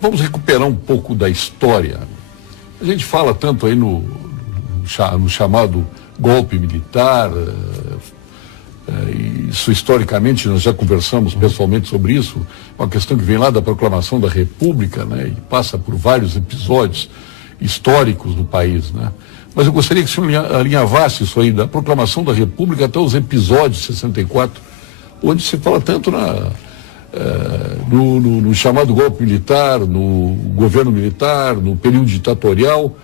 Vamos recuperar um pouco da história. A gente fala tanto aí no chamado golpe militar, isso historicamente nós já conversamos pessoalmente sobre isso, uma questão que vem lá da proclamação da República, né, e passa por vários episódios históricos do país, né? Mas eu gostaria que o senhor alinhavasse isso aí, da proclamação da República até os episódios de 64, onde se fala tanto no chamado golpe militar, no governo militar, no período ditatorial,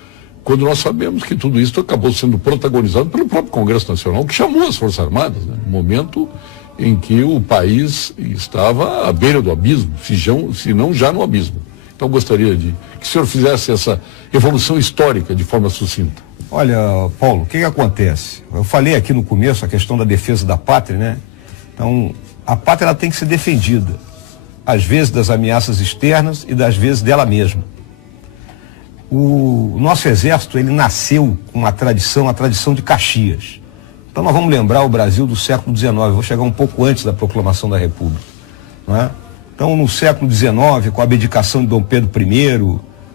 quando nós sabemos que tudo isso acabou sendo protagonizado pelo próprio Congresso Nacional, que chamou as Forças Armadas, né, no momento em que o país estava à beira do abismo, se não já no abismo. Então gostaria que o senhor fizesse essa evolução histórica de forma sucinta. Olha, Paulo, o que acontece? Eu falei aqui no começo a questão da defesa da pátria, né? Então, a pátria ela tem que ser defendida, às vezes das ameaças externas e das vezes dela mesma. O nosso exército, ele nasceu com a tradição de Caxias. Então nós vamos lembrar o Brasil do século XIX, vou chegar um pouco antes da proclamação da República, não é? Então no século XIX, com a abdicação de Dom Pedro I,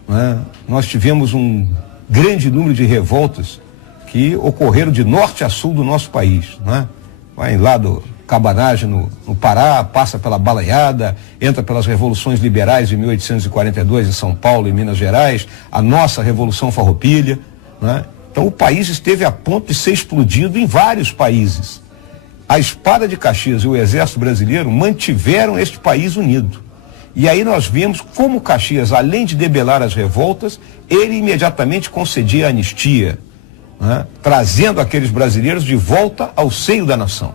não é? Nós tivemos um grande número de revoltas que ocorreram de norte a sul do nosso país, não é? Vai lá do Cabanagem no Pará, passa pela Balaiada, entra pelas revoluções liberais de 1842 em São Paulo e Minas Gerais, a nossa Revolução Farroupilha, né? Então o país esteve a ponto de ser explodido em vários países. A espada de Caxias e o exército brasileiro mantiveram este país unido. E aí nós vimos como Caxias, além de debelar as revoltas, ele imediatamente concedia anistia, né? Trazendo aqueles brasileiros de volta ao seio da nação.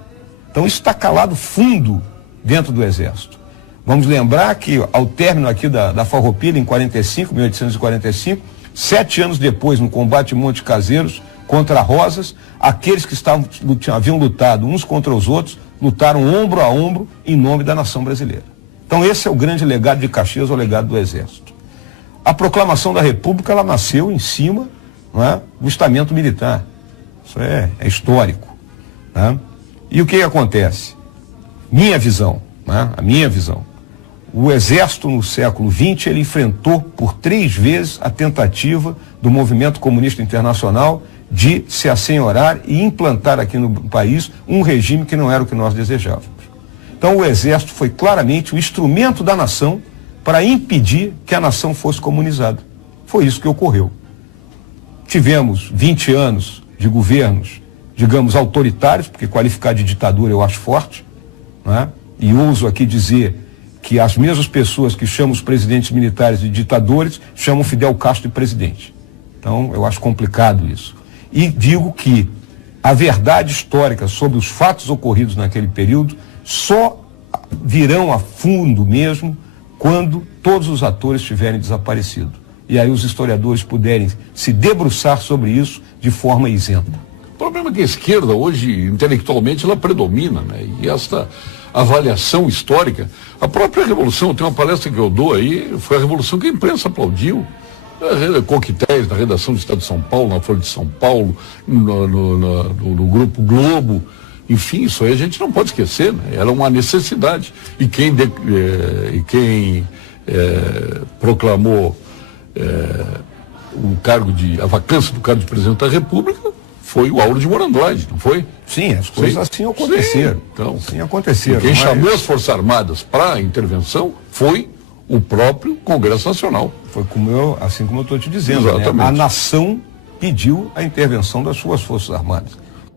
Então isso está calado fundo dentro do Exército. Vamos lembrar que ao término aqui da Farroupilha, em 1845, 7 anos depois, no combate em Monte Caseiros, contra Rosas, aqueles que haviam lutado uns contra os outros, lutaram ombro a ombro em nome da nação brasileira. Então esse é o grande legado de Caxias, o legado do Exército. A proclamação da República, ela nasceu em cima, não é, do estamento militar. Isso é histórico, né? E o que acontece? Minha visão, né? A minha visão. O Exército no século XX, ele enfrentou por 3 vezes a tentativa do movimento comunista internacional de se assenhorar e implantar aqui no país um regime que não era o que nós desejávamos. Então o Exército foi claramente o instrumento da nação para impedir que a nação fosse comunizada. Foi isso que ocorreu. Tivemos 20 anos de governos, digamos, autoritários, porque qualificar de ditadura eu acho forte, né? E ouso aqui dizer que as mesmas pessoas que chamam os presidentes militares de ditadores chamam Fidel Castro de presidente. Então eu acho complicado isso. E digo que a verdade histórica sobre os fatos ocorridos naquele período só virão a fundo mesmo quando todos os atores tiverem desaparecido. E aí os historiadores puderem se debruçar sobre isso de forma isenta. O problema é que a esquerda hoje, intelectualmente, ela predomina, né? E essa avaliação histórica, a própria Revolução, tem uma palestra que eu dou aí, foi a Revolução que a imprensa aplaudiu. Coquetéis na redação do Estado de São Paulo, na Folha de São Paulo, no Grupo Globo, enfim, isso aí a gente não pode esquecer, né? Era uma necessidade. E quem proclamou a vacância do cargo de presidente da República foi o Auro de Morandoide, não foi? Sim, as coisas assim aconteceram. Sim, então, sim, aconteceram. Quem chamou as Forças Armadas para a intervenção foi o próprio Congresso Nacional. Foi assim como eu estou te dizendo, né? A nação pediu a intervenção das suas Forças Armadas.